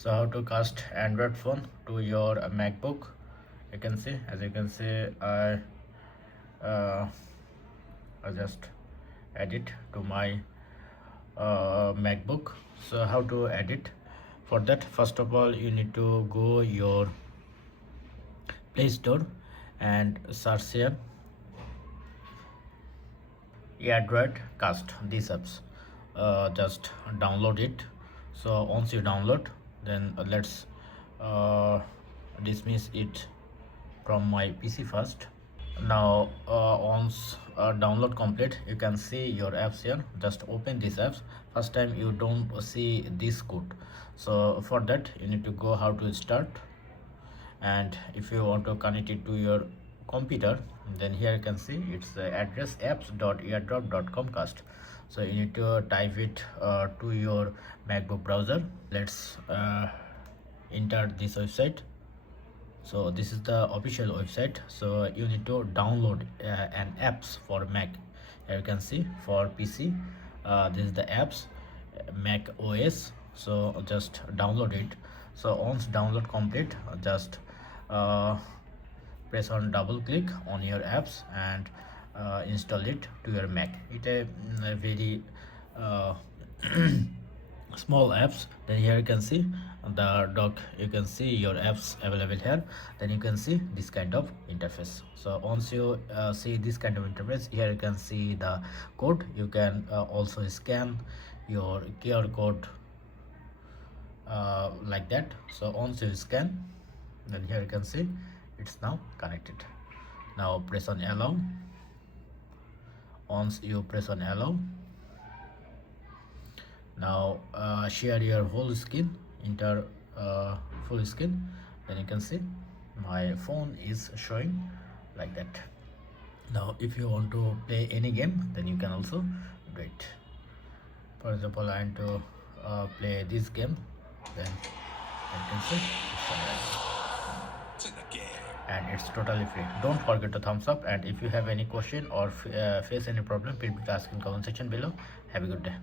So how to cast Android phone to your MacBook? You can see, as you can see, uh, I just add it to my MacBook. So how to edit? For that, first of all, you need to go your Play Store and search here Android cast these apps. Just download it. So once you download, then let's dismiss it from my PC first. Now once download complete, you can see your apps here. Just open these apps. First time you don't see this code, so for that you need to go how to start. And if you want to connect it to your computer, then here you can see it's the address apps.airdrop.com cast. So you need to type it to your MacBook browser. Let's enter this website. So this is the official website. So you need to download an apps for Mac. Here you can see for PC, this is the apps Mac OS. So just download it. So once download complete, just uh, press on double click on your apps and install it to your Mac. It a very uh, small apps. Then here you can see the dock, you can see your apps available here. Then you can see this kind of interface. So once you see this kind of interface, here you can see the code. You can also scan your QR code like that. So once you scan, then here you can see it's now connected. Now press on allow. Once you press on allow, now share your whole screen, enter full screen. Then you can see my phone is showing like that. Now if you want to play any game, then you can also do it. For example, I want to play this game, then you can see it's online and it's totally free. Don't forget to thumbs up, and if you have any question or face any problem, please ask in comment section below. Have a good day.